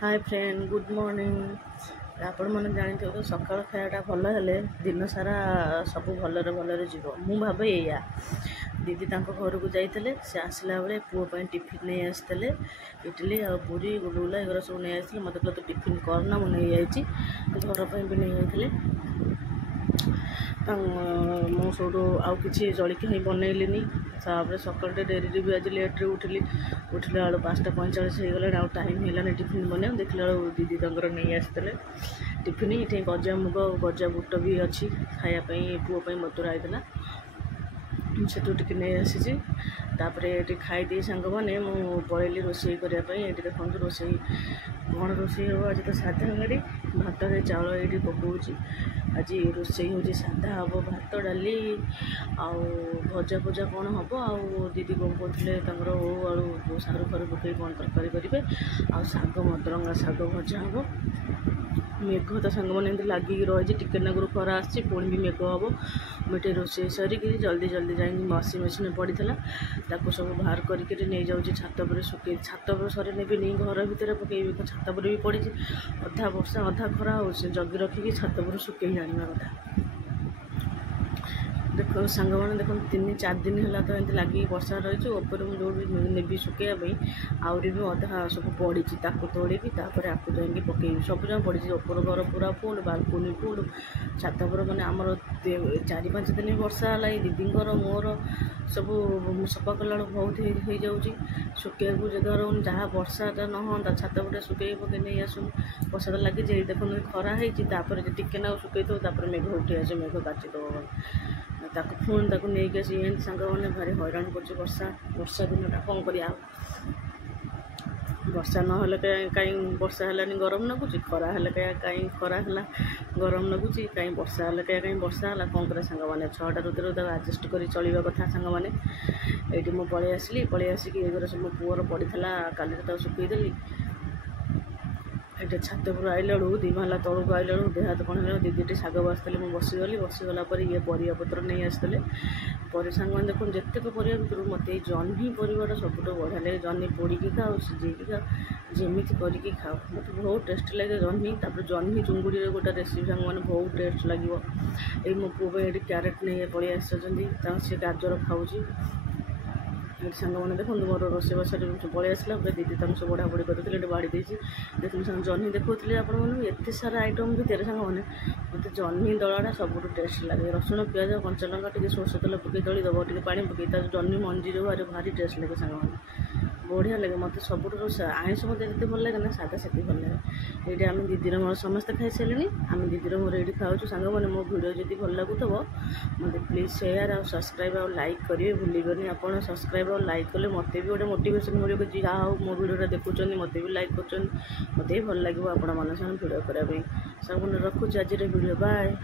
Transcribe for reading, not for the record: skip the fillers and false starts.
Hi friend good morning. आपण मैंने जानते हो सकाल खायाटा भल हेले दिन सारा सब भलरे भलरे जीव मु भावे या दीदी घर को जाते से आसला बेले पुओ टिफिन नहीं आसते इडली आ पूरी गुलगुला एगुरा सब नहीं आसते मत कहते तो टिफिन करना मुझे घर पर भी नहीं जाते मुझे आउ कि जलिका ही बनइलिनी सकाल डेरी भी आज लेट्रे उठिली उठिला बेलू 5:45 हो गला टाइम है टिफिन बना देखला दीदी नहीं आसते टिफिन ये गजा मुग गजा बुट भी अच्छी खायापी पुओं बतुरा होता से टी नहीं आसी ये खाईदे सांग मैंने पलैली रोसे करने ये देखो रोसे कौन रोसे हम आज तो साधा गाड़ी भात चाउल ये पकाऊँ आज रोसे हूँ साधा हम भात डाली आउ भजा भजा कौन हम आउ दीदी कौन कहते ओ आलू सारू फारू पकई कौन तरकारी करेंगे आ शाग मदरंगा शाग भजा हम मेघ तो सांग मैंने लगिक रही टिके नगर खरा आसी पुणी भी मेघ हम मुझे रोसे सरिक जल्दी जल्दी जा वाशिंग मशीन पड़ा ताको सब बाहर करके नहीं जाऊँगी छात पर सुखे छात पर सर ने नहीं घर भितर पकड़ छात पर भी पड़ी अधा वर्षा अधा खरा हो जगी रखिकी छात पर सुखे आने कथा देख सांग मैंने देख 3-4 दिन है तो ये लगे वर्षा रही ऊपर जो भी नेबी सुखापी आहरी भी अधा सब पड़ी तोड़ी तापर आपको जाकि पकई सब जगह पड़ी ऊपर घर पूरा फुल बालकोनी फुल छात पर मैंने आमर 4-5 दिन वर्षा है दीदी मोर सब सफा कला बहुत हो जाऊँगी सुखा जगह रोनी जहाँ वर्षा न हाँ छात पर सुखे पकई नहीं आसुन वर्षा तो लगे देखो खरा होपर टिके ना सुखे तो मेघ उठी आस मेघ काचिदेव पुणी नहीं आसी सांग मैंने भारी हैरान कर वर्षा दिनटा कौन कर वर्षा ना कहीं वर्षा है गरम लगुच खरा है कहीं खरा है गरम लगुच कहीं वर्षा है कहीं वर्षा है कौन कर सांग मैंने 6टा ऋतु आडजस्ट कर चलवा कथा सांग मैंने ये मुझे पलि आसिक एगुरा सब पुअर पड़ा काली तो सुखईदेली ये छात पर आइला बेलू 2 महला तौक आइला बेलू देह हाथ कौन है दीदी शाग बासते मुझे बसीगला ये परिया पत्र नहीं आसते पर सांग मैंने देखो जितेक परिया भर मत जह्नी परिवार सब बढ़िया लगे जह्नी पोड़ी खाओ सिझे खाओ जमी करके खाओ मत बहुत टेस्ट लगे जह्नी जह्नी चुंगुड़ी गोटे रेसिपी सांग मैंने बहुत टेस्ट लगे ये मो पुओ ये क्यारेट नहीं पलि आसर सी गाजर खाऊँ ये सांग मैंने देखो मोर रोसे बस पलि आसला दीदी सब बढ़ा बढ़ी करते बाड़ी देखिए सांग जह्नी देखुली आपत सारा आइटम भितर सांग मैंने मत जह्नी दलाटा सब टेस्ट लगे रसुण प्याज कंचा लंका टे सोरष तेल पकई दलीदब टे पा पकई जह्नी मंजी जो भारी टेस्ट लगे सांग मैंने बढ़िया लगे मत सब आइस मत जिते भल लगे ना सादा से भल लगे ये आम दीदी मोर समस्त खाई सारे आम दीदी मोर ये खाऊ सांग मैंने मो भिडियो जब भल लगुव मत प्लीज शेयर आ सब्सक्राइब आ लाइक करेंगे भूलिबनी आप सब्सक्राइब और लाइक कले मत भी गोटे मोटिवेशन मिले कि जहाँ हो मो भिडियो देखुं मत भी लाइक कर मत भी भल लगे आपण मान भिडियो करने सब मैंने रखुच्छी आज भिडियो बाय।